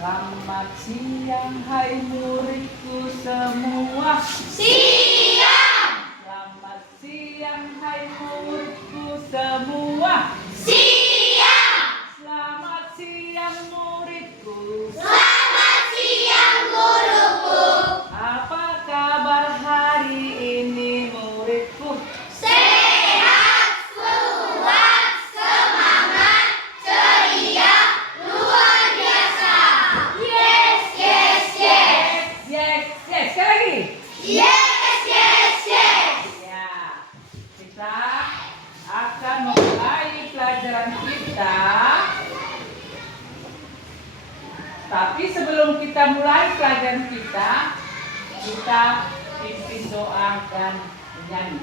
Selamat siang, hai muridku semua. Siang. Selamat siang, hai muridku semua. Siang. Selamat siang, muridku. Selamat siang, guruku. Apa kabar hari ini, muridku? Sehat, kuat, semangat, ceria, luar biasa. Yes, yes, yes. Yes, yes. Sekali lagi. Yes, yes, yes. Ya, kita akan memulai pelajaran kita. Tapi sebelum kita mulai pelajaran kita pimpin doa dan menyanyi.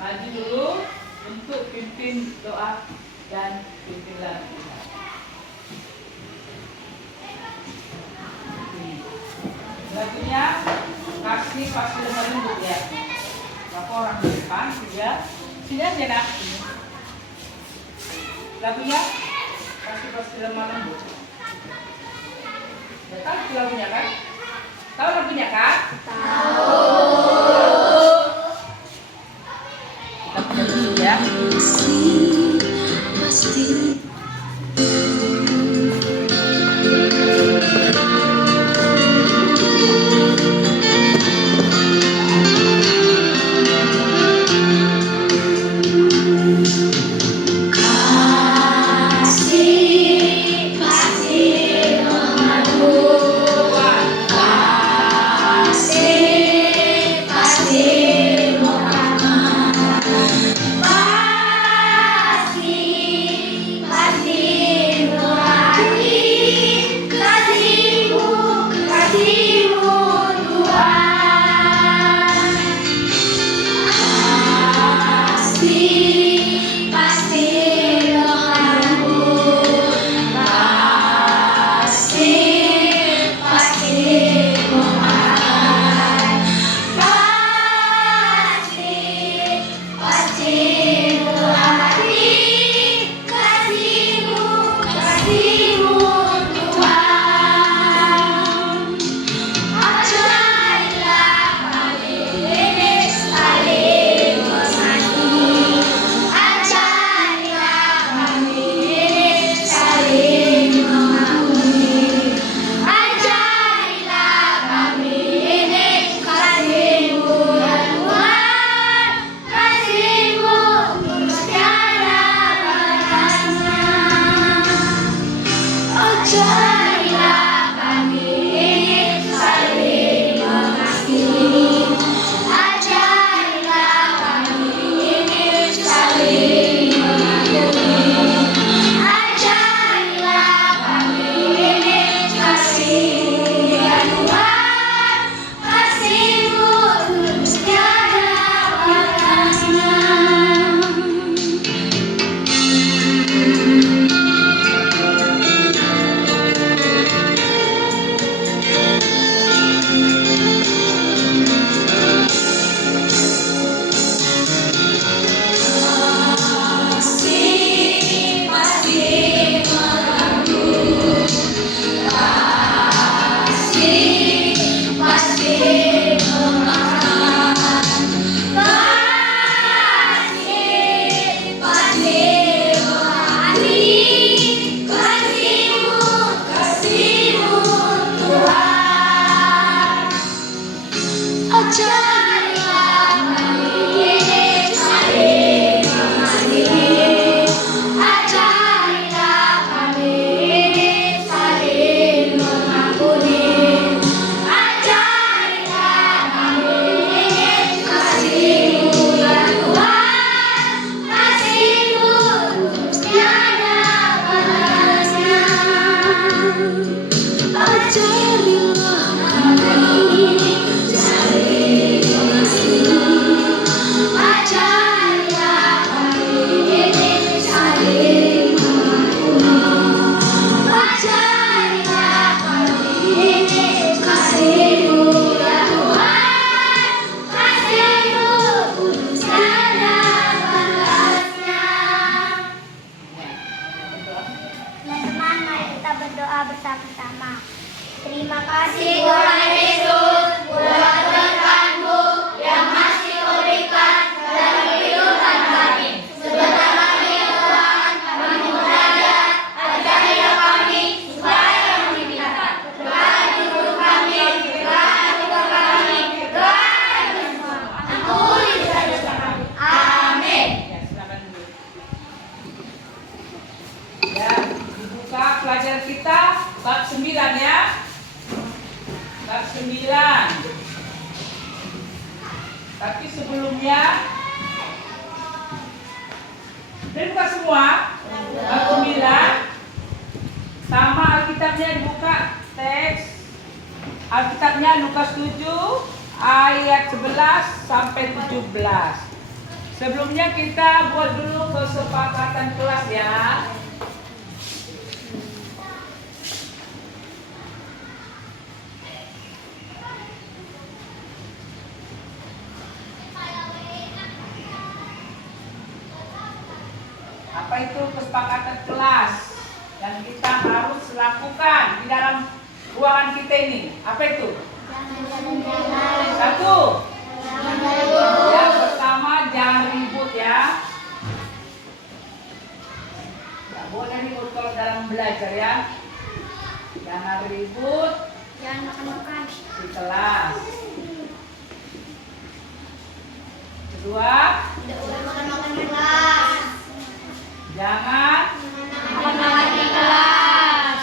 Maju dulu untuk pimpin doa dan pimpin lagu. Lagunya kasih pasti lemah lembut ya. Berapa orang di depan? Sini aja nak. Lagunya kasih pasti lemah lembut. Ya, tahu lagunya kan? Tahu lagunya kan? Tahu. Kita punya dulu ya. Pasti. Teman-teman, mari kita berdoa bersama-sama. Terima kasih Tuhan Yesus buat berkat-Mu yang masih Kau berikan dalam kehidupan kami. Sebentar lagi Tuhan, kami belajar, ajari kami supaya kami bisa berkati hidup kami, berkati hidup kami, berkati semua. Ampuni dosa kami. Amin. Ya, silakan dulu. Ya, dibuka pelajaran kita bab 9 ya. Bab 9. Tapi sebelumnya dibuka semua. Bab 9. Sama Alkitabnya dibuka, teks Alkitabnya Lukas 7 ayat 11 sampai 17. Sebelumnya kita buat dulu kesepakatan kelas ya. Apa itu kesepakatan kelas yang kita harus lakukan di dalam ruangan kita ini? Apa itu? Satu. Yang pertama, jangan ribut ya. Tidak boleh ribut kalau dalam belajar ya. Jangan ribut Jangan makan-makan. di kelas. Kedua, Tidak boleh makan-makan di kelas. jangan Makan-makan di kelas.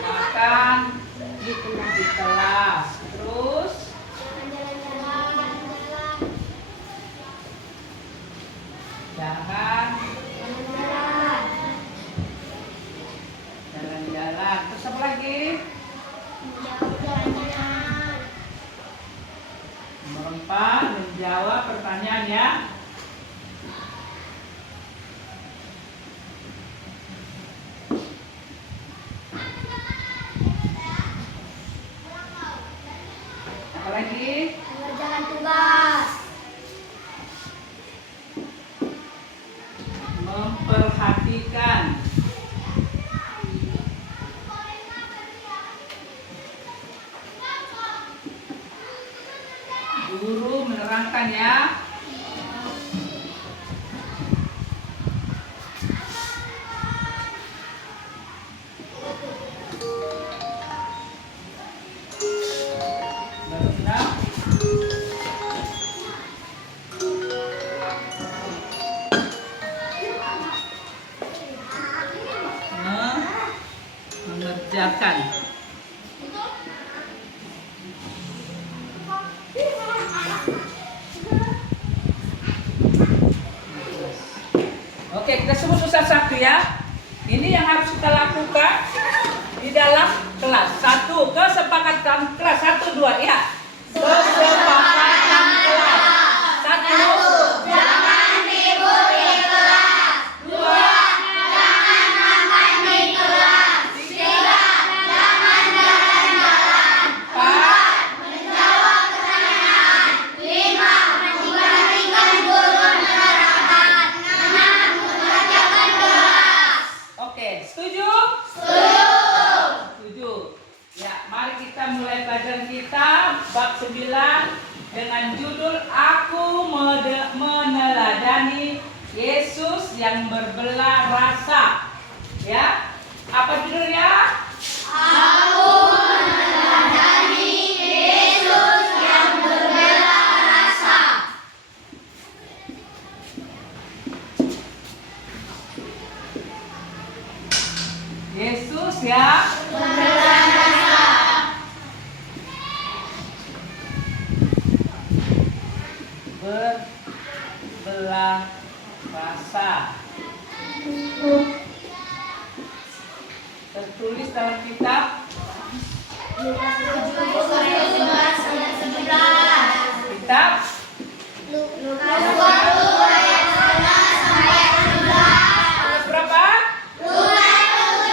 makan di kelas. Terus jangan jalan-jalan. Terus apa lagi? Nomor 4, menjawab pertanyaan ya. Apa lagi? Mengerjakan tugas. Memperhatikan. Guru menerangkan ya. Baru enam. Mengerjakan. Oke, kita sebut satu-satu ya. Ini yang harus kita lakukan di dalam kelas. Satu, kesepakatan kelas. 1, 2, ya. Kesepakatan kelas. 1, Jangan ribut di kelas. 2. Jangan makan di kelas. 3. Jangan jalan-jalan. 4. Menjawab pertanyaan. 5. Memperhatikan guru menerangkan. 6. mengerjakan kelas. oke, setuju? Setuju. Ya, mari kita mulai pelajaran kita bab 9 dengan judul Aku Meneladani Yesus yang Berbelah Rasa. Ya. Apa judulnya? Aku meneladani Yesus yang berbela rasa. Yesus ya. Berbela rasa. Berbelah rasa. Tertulis dalam kitab Lukas 7 ayat 11 sampai 17. kitab Lukas 7 ayat 11 sampai 17. ayat berapa? Lukas 7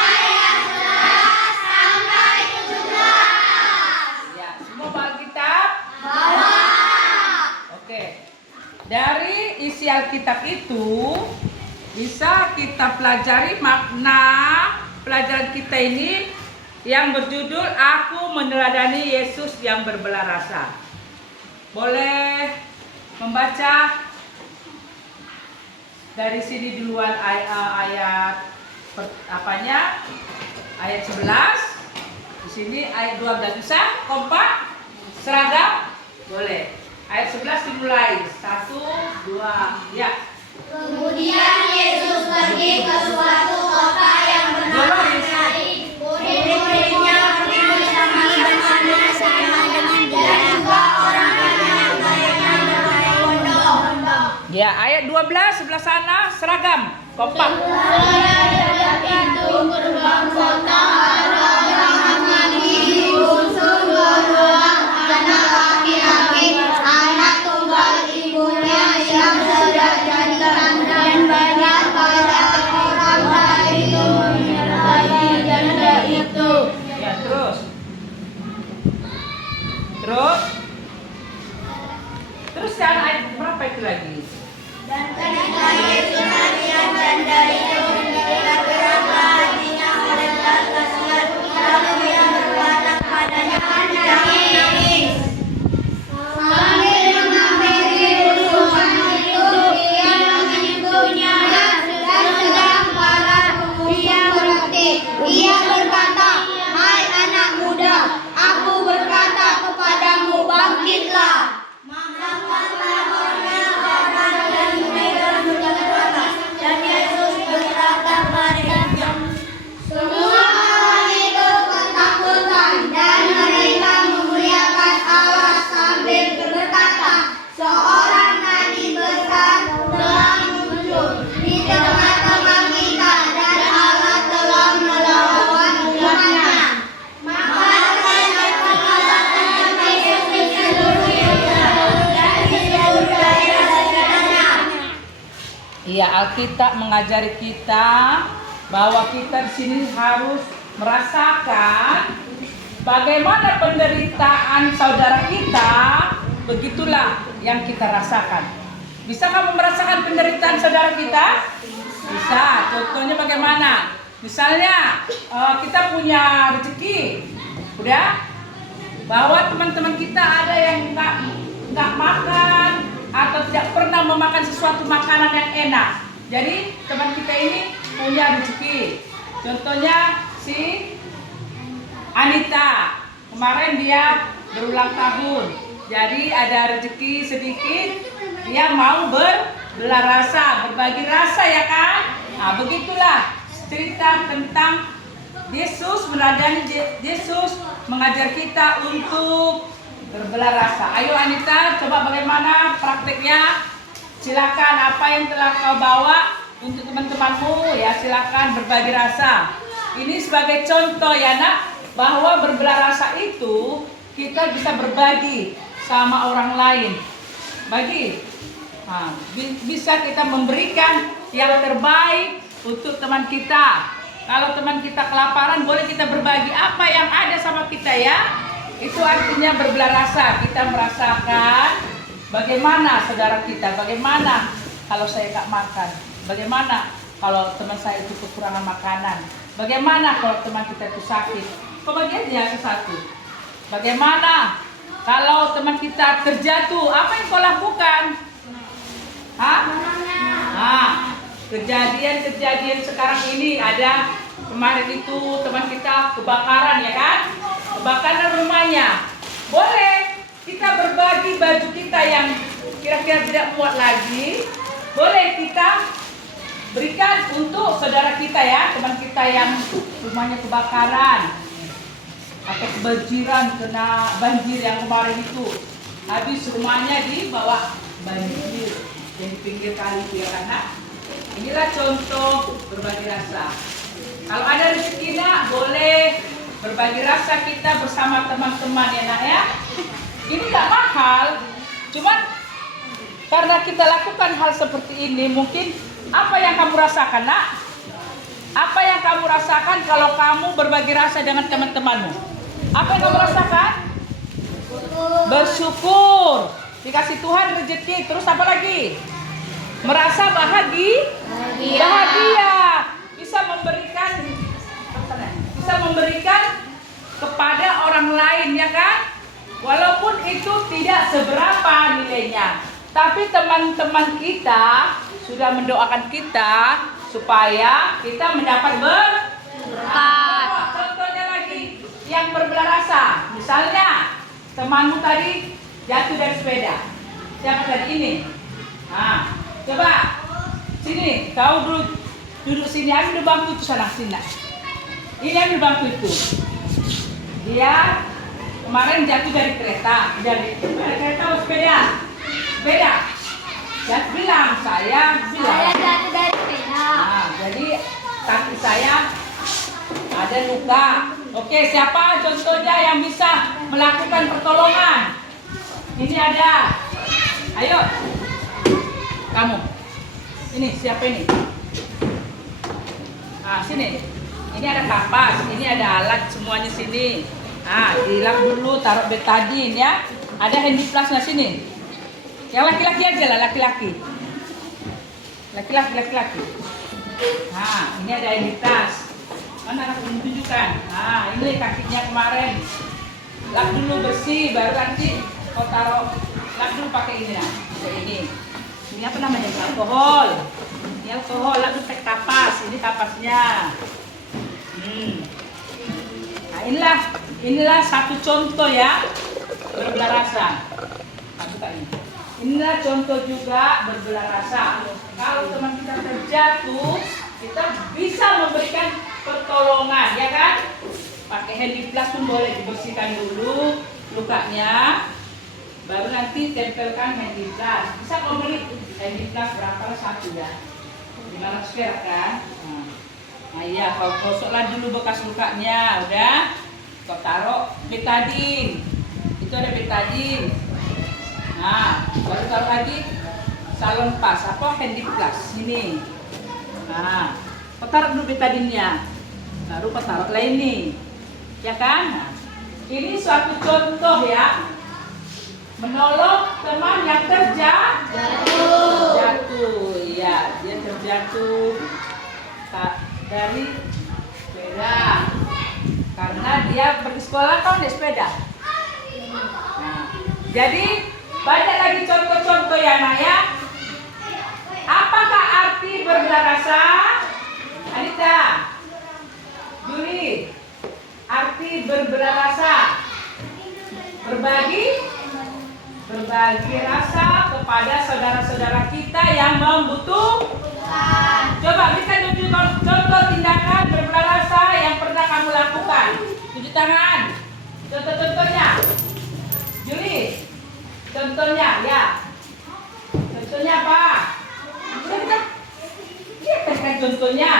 ayat 11 sampai 17. Ya, semua bawa kitab. Bawa. Oke. Dari isi Alkitab itu bisa kita pelajari makna pelajaran kita ini yang berjudul Aku Meneladani Yesus yang Berbelah Rasa. Boleh membaca dari sini duluan ayat ayat 11. Di sini ayat 12. Bisa kompak seragam? Boleh. Ayat 11 dimulai. 1, 2, ya. Kemudian Yesus pergi ke suatu kota yang bernama Nazaret. Murid-muridnya pergi bersama-sama dengan dia dan juga orang-orang yang lainnya berbondong-bondong. Ya, ayat 12 sebelah sana seragam, kompak. Itu gerbang kota ada orang mandi disusul dua anak laki-laki, anak tunggal ibunya yang sudah jadikan, dan banyak orang itu menyertai janda itu. Ya, terus yang ayat berapa itu lagi? Dan ketika Yesus melihat janda itu, dia berkata hatinya melekat kasihan, lalu ia berkata kepadanya, jangan nangis. Sambil menghampiri rumah itu, ia menyentuhnya dan sedang marah ia berhenti. Ia berkata, hai anak muda, aku berkata kepadamu, bangkitlah. Dan Yesus berkata kepadanya, semua orang itu ketakutan dan mereka memuliakan Allah sambil berkata, seorang nabi besar telah muncul di tengah-tengah kita dan Allah telah melawan umatnya. Maka terjadi perkatakan Yesus di seluruh Yudea dan di seluruh daerah sekitarnya. Iya, Alkitab mengajari kita bahwa kita di sini harus merasakan bagaimana penderitaan saudara kita, begitulah yang kita rasakan. Bisa kamu merasakan penderitaan saudara kita? Bisa. Contohnya bagaimana? Misalnya kita punya rezeki, udah, bahwa teman-teman kita ada yang nggak makan atau tidak pernah memakan sesuatu makanan yang enak. Jadi teman kita ini punya rezeki. Contohnya si Anita, kemarin dia berulang tahun. Jadi ada rezeki sedikit, dia mau berbelah rasa, berbagi rasa, ya kan? Nah, begitulah cerita tentang Yesus, meladani Yesus mengajar kita untuk berbelah rasa. Ayo Anita, coba bagaimana prakteknya? Silakan, apa yang telah kau bawa untuk teman-temanmu, ya silakan berbagi rasa. Ini sebagai contoh ya nak, bahwa berbelah rasa itu kita bisa berbagi sama orang lain. Bagi, nah, bisa kita memberikan yang terbaik untuk teman kita. Kalau teman kita kelaparan, boleh kita berbagi apa yang ada sama kita, ya. Itu artinya berbelah rasa. Kita merasakan bagaimana saudara kita, bagaimana kalau saya tak makan, bagaimana kalau teman saya itu kekurangan makanan, bagaimana kalau teman kita itu sakit. Kebagian dia satu. Bagaimana kalau teman kita terjatuh, apa yang kau lakukan? Hah? Nah, kejadian sekarang ini ada, kemarin itu teman kita kebakaran, ya kan? Kebakaran rumahnya. Boleh kita berbagi baju kita yang kira-kira tidak muat lagi, boleh kita berikan untuk saudara kita, ya, teman kita yang rumahnya kebakaran atau kebanjiran, kena banjir yang kemarin itu, habis rumahnya di bawah banjir yang di pinggir kali, ya kan? Inilah contoh berbagi rasa. Kalau ada rezeki nak, boleh berbagi rasa kita bersama teman-teman, ya nak, ya. Ini nggak mahal, cuman karena kita lakukan hal seperti ini, mungkin apa yang kamu rasakan, nak? Apa yang kamu rasakan kalau kamu berbagi rasa dengan teman-temanmu? Apa yang kamu rasakan? Bersyukur. Dikasih Tuhan rezeki. Terus apa lagi? Merasa bahagia. Tapi teman-teman kita sudah mendoakan kita supaya kita mendapat berkat. Contohnya lagi yang berbelah rasa. Misalnya temanmu tadi jatuh dari sepeda. Siapa tadi ini? Nah, coba sini. Kau duduk sini. Ambil bangku itu sana sini. Ini ambil bangku itu. Dia kemarin jatuh dari kereta. Dari kereta atau sepeda? Sepeda. Dan bilang saya jatuh dari sepeda. Nah, jadi kaki saya ada luka. Oke, siapa contohnya yang bisa melakukan pertolongan? Ini ada. Ayo. Kamu. Ini siapa ini? Nah, sini. Ini ada kapas, ini ada alat semuanya sini. Nah, dilap dulu, taruh betadine ya. Ada handiplasnya sini. Yang laki-laki aja lah, laki-laki. Laki-laki. Nah, ini ada handiplas. Mana aku tunjukkan? Nah, ini kakinya kemarin. Lap dulu bersih, baru nanti kau taruh. Lap dulu pakai ini ya. Pakai ini. Ini apa namanya? Alkohol. Ini alkohol, lap dulu pakai kapas. Ini kapasnya. Nah, inilah satu contoh ya berbelah rasa. Inilah contoh juga berbelah rasa. Kalau teman kita terjatuh, kita bisa memberikan pertolongan, ya kan? Pakai handiplas pun boleh, dibersihkan dulu lukanya, baru nanti tempelkan handiplas. Bisa kau beli handiplas berapa satu ya? 500 perak kan? Nah iya, kau gosoklah dulu bekas lukanya, udah. Kau taruh betadine. Itu ada betadine. Nah, baru taruh lagi salon pas, apa handiplas ini. Nah, kau taruh dulu betadine-nya. Baru kau taruh lain nih. Ya kan? Nah, ini suatu contoh ya. Menolong teman yang jatuh. Iya, dia terjatuh dari sepeda. Karena dia pergi sekolah kan naik sepeda. Nah, jadi banyak lagi contoh-contoh ya nak ya. Apakah arti berbelah rasa? Anita, Juli, arti berbelah rasa. Berbagi rasa kepada saudara-saudara kita yang membutuhkan. Coba berikan contoh tindakan berbelah rasa yang pernah kamu lakukan. Tunjuk tangan. Contoh-contohnya. Juli. Contohnya ya. Contohnya apa? Lihat kan contohnya.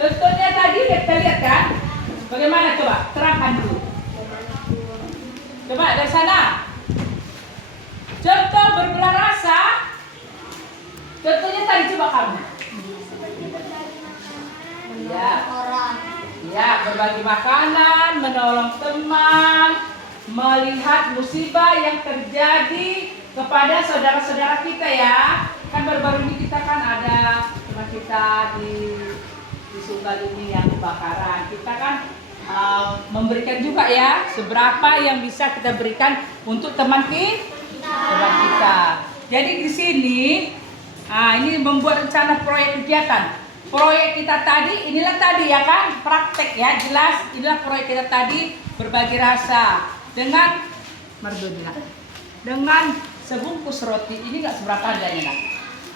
Contohnya tadi kita lihat kan? Bagaimana coba? Terangkan dulu. Coba dari sana. Contoh berbelah rasa. Contohnya tadi coba kamu. Ya, berbagi makanan, menolong teman, melihat musibah yang terjadi kepada saudara-saudara kita ya. Kan baru-baru ini kita kan ada teman kita di Sungai ini yang kebakaran. Kita kan memberikan juga ya seberapa yang bisa kita berikan untuk teman kita. Jadi di sini ini membuat rencana proyek kegiatan. Proyek kita tadi, inilah tadi ya kan, praktek ya, jelas. Inilah proyek kita tadi, berbagi rasa. Dengan sebungkus roti, ini nggak seberapa harganya nak.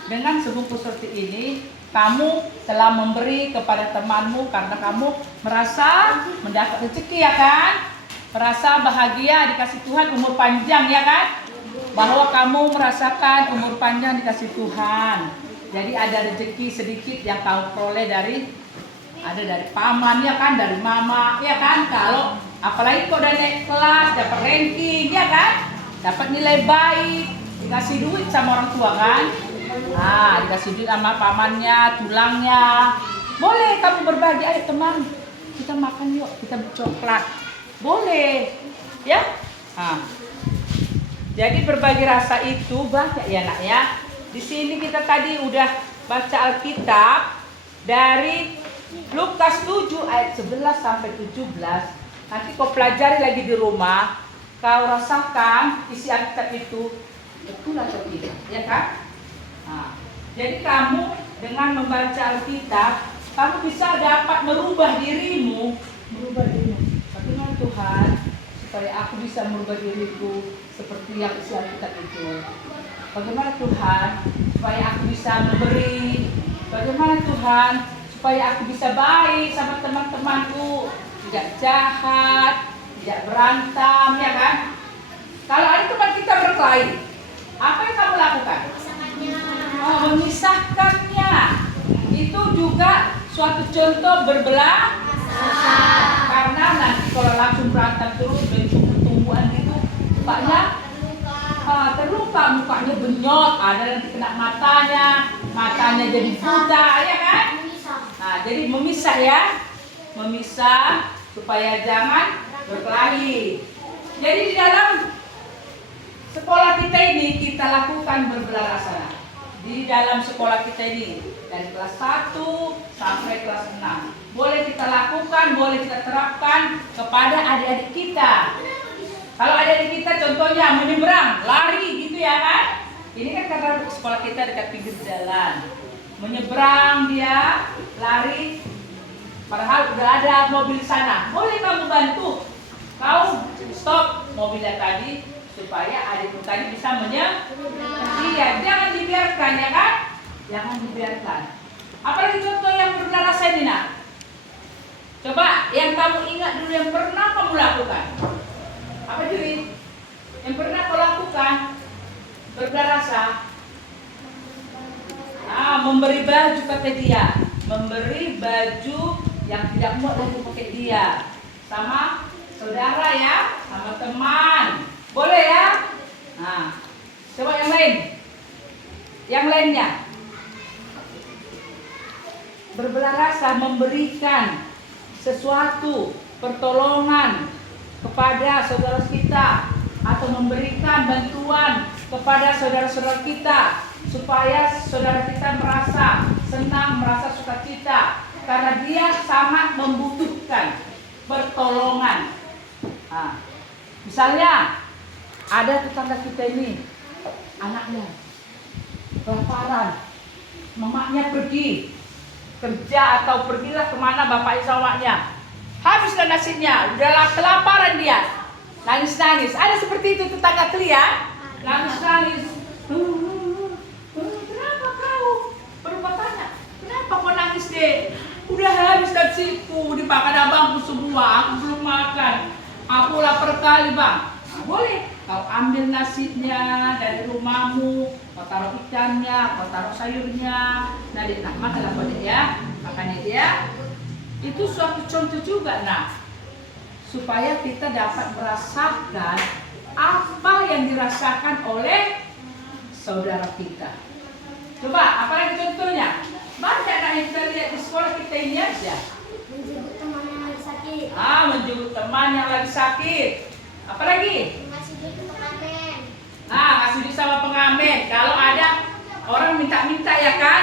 Dengan sebungkus roti ini, kamu telah memberi kepada temanmu karena kamu merasa mendapat rezeki ya kan. Merasa bahagia dikasih Tuhan umur panjang ya kan. Bahwa kamu merasakan umur panjang dikasih Tuhan. Jadi ada rezeki sedikit yang kamu peroleh dari paman ya kan, dari mama ya kan. Kalau apalagi kau udah naik kelas, dapat ranking ya kan, dapat nilai baik, dikasih duit sama orang tua kan. Nah, dikasih duit sama pamannya, tulangnya. Boleh kamu berbagi, ayo teman, kita makan yuk, kita coklat. Boleh, ya. Nah, jadi berbagi rasa itu banyak ya nak ya. Di sini kita tadi udah baca Alkitab dari Lukas 7 ayat 11 sampai 17. Nanti kau pelajari lagi di rumah. Kau rasakan isi Alkitab itu. Betul atau tidak? Ya kan? Nah, jadi kamu dengan membaca Alkitab, kamu bisa dapat merubah dirimu. Bagaimana Tuhan supaya aku bisa merubah diriku seperti yang isi Alkitab itu? Bagaimana Tuhan supaya aku bisa memberi? Bagaimana Tuhan supaya aku bisa baik sama teman-temanku, tidak jahat, tidak berantem, ya kan? Kalau ada teman kita berkelahi, apa yang kamu lakukan? Oh, memisahkannya. Itu juga suatu contoh berbelah karena nanti kalau langsung berantem terus bentuk pertumbuhan gitu, mukanya terluka, mukanya benyot, ada nanti kena matanya jadi buta, ya kan? Nah, jadi memisah ya, memisah supaya jangan berkelahi. Jadi di dalam sekolah kita ini kita lakukan berbelah rasa. Di dalam sekolah kita ini dari kelas 1 sampai kelas 6 boleh kita lakukan, boleh kita terapkan kepada adik-adik kita. Kalau adik-adik kita contohnya menyeberang, lari gitu ya kan? Ini kan karena sekolah kita dekat pinggir jalan. Menyeberang dia, lari, padahal udah ada mobil sana. Boleh kamu bantu, kau stop mobilnya tadi supaya adikmu tadi bisa iya, jangan dibiarkan ya kan? Jangan dibiarkan. Apalagi contoh yang berbeda rasa ini nak. Coba yang kamu ingat dulu yang pernah kamu lakukan. Apa Juri? Yang pernah kau lakukan berbeda rasa. Memberi baju pakai dia, memberi baju yang tidak muat lagi pakai dia, sama saudara ya, sama teman. Boleh ya? Nah, coba yang lain. Yang lainnya. Berbelah rasa memberikan sesuatu, pertolongan kepada saudara kita atau memberikan bantuan kepada saudara-saudara kita supaya saudara kita merasa senang, merasa sukacita karena dia sangat membutuhkan pertolongan. Nah, misalnya ada tetangga kita ini, anaknya kelaparan, mamanya pergi kerja atau pergilah kemana bapaknya sama maknya, habislah nasinya, udahlah kelaparan dia, nangis-nangis. Ada seperti itu tetangga kalian, nangis-nangis. Kenapa kau? Baru tanya, kenapa kau nangis deh? Udah habis nasiku, dimakan abangku semua, aku belum makan, aku lapar kali bang. Boleh, kau ambil nasinya dari rumahmu, kau taruh ikannya, kau taruh sayurnya. Nah, dia nak makan apa dia? Makannya dia. Itu suatu contoh juga, nah, supaya kita dapat merasakan apa yang dirasakan oleh saudara kita. Coba, apa lagi contohnya? Banyak yang kita lihat di sekolah kita ini aja. Menjemput teman yang lagi sakit. Menjemput teman yang lagi sakit. Apalagi? Ngasih duit ke pengamen. Ngasih duit sama pengamen. Kalau ada orang minta-minta ya kan,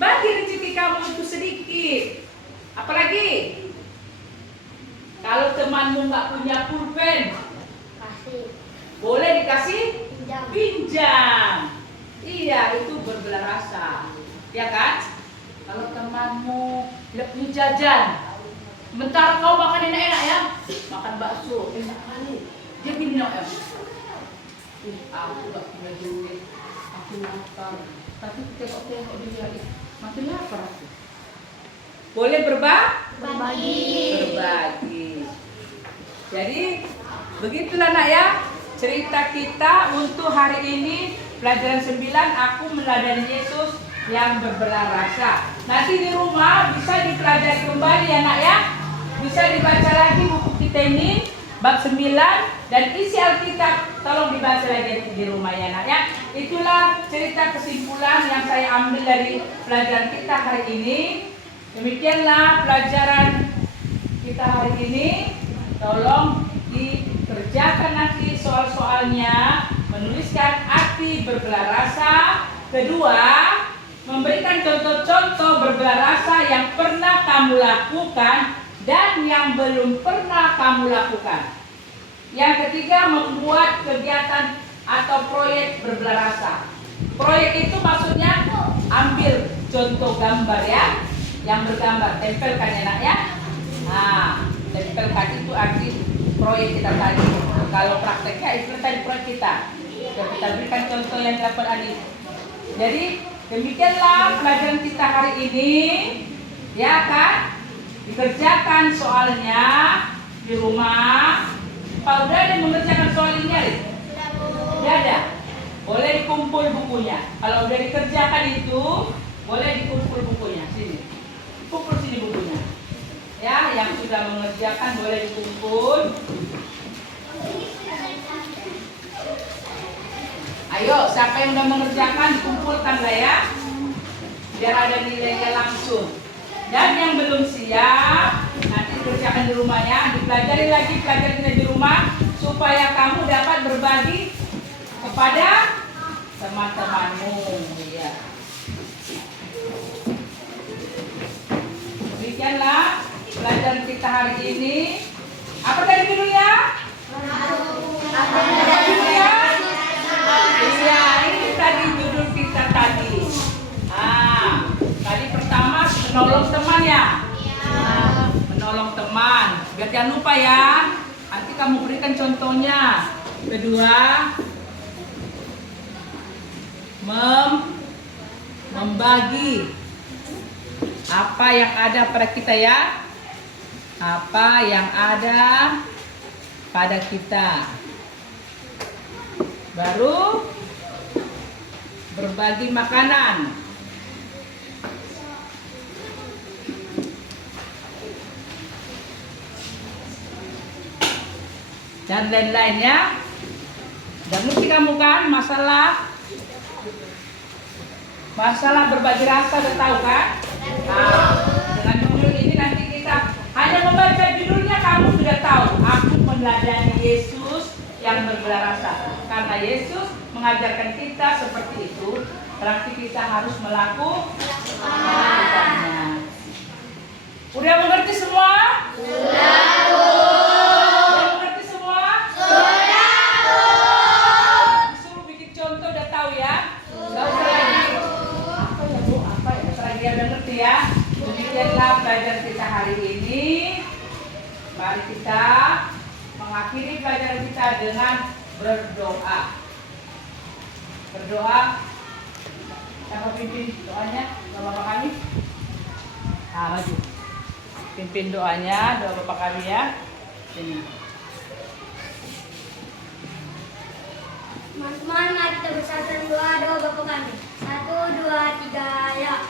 bagi rezeki kamu itu sedikit. Apalagi? Kalau temanmu nggak punya pulpen, Kasih. boleh dikasih Pinjam. pinjam. Iya, itu berbelah rasa, ya kan? Kalau temanmu tidak punya jajan, bentar kau makan enak-enak ya, makan bakso, enak kali. Dia gini ya, aku gak punya duit, aku lapar, tapi tengok-tengok dia, makin lapar aku. Boleh berbagi. Jadi begitulah nak ya, cerita kita untuk hari ini pelajaran 9, aku meladani Yesus yang berbelah rasa. Nanti di rumah bisa dipelajari kembali ya nak ya, bisa dibaca lagi buku kita ini bab 9 dan isi Alkitab tolong dibaca lagi di rumah ya nak ya. Itulah cerita kesimpulan yang saya ambil dari pelajaran kita hari ini. Demikianlah pelajaran kita hari ini. Tolong dikerjakan nanti soal-soalnya, menuliskan arti berbelah rasa. Kedua, memberikan contoh-contoh berbelah rasa yang pernah kamu lakukan dan yang belum pernah kamu lakukan. Yang ketiga, membuat kegiatan atau proyek berbelah rasa. Proyek itu maksudnya ambil contoh gambar ya, yang bergambar, tempelkan ya nak ya. Nah, tempelkan itu arti proyek kita tadi. Kalau prakteknya itu tadi proyek kita. Kita berikan contoh yang dapat Alif. Jadi demikianlah pelajaran kita hari ini, ya kan? Dikerjakan soalnya di rumah. Pak udah ada mengerjakan soal ini Alif? Tidak ada. Boleh dikumpul bukunya. Kalau udah dikerjakan itu, boleh dikumpul bukunya. Sini. Kumpul sini bukunya. Ya, yang sudah mengerjakan boleh dikumpul. Ayo, siapa yang udah mengerjakan dikumpulkan lah ya. Biar ada nilainya langsung. Dan yang belum siap, nanti dikerjakan di rumahnya, dipelajari lagi pelajarannya di rumah supaya kamu dapat berbagi kepada teman-temanmu ya. Demikianlah pelajaran kita hari ini. Apa tadi judulnya? Apa judulnya? Iya, ini tadi judul kita tadi. Tadi pertama menolong teman ya. Menolong teman. Biar jangan lupa ya. Nanti kamu berikan contohnya. Kedua, membagi apa yang ada pada kita ya, apa yang ada pada kita. Baru berbagi makanan. Dan lain-lainnya. Dan mesti kamu kan masalah berbagi rasa udah tahu kan? Nah, dengan judul ini nanti kita hanya membaca judulnya kamu sudah tahu. Aku meneladani Yesus yang berbelah rasa. Karena Yesus mengajarkan kita seperti itu, berarti kita harus melakukannya. Udah mengerti semua? Sudah. Udah mengerti semua? Sudah. Disuruh bikin contoh udah tahu ya? Gak usah lagi. Apa ya? Lagi udah ngerti ya? Demikianlah pelajaran kita hari ini. Mari kita mengakhiri pelajaran kita dengan berdoa. Berdoa. Siapa pimpin doanya? Bapak kami. Maju. Pimpin doanya, doa Bapak kami ya. Sini. Teman-teman, mari kita bersatu doa Bapak kami. 1, 2, 3, ya.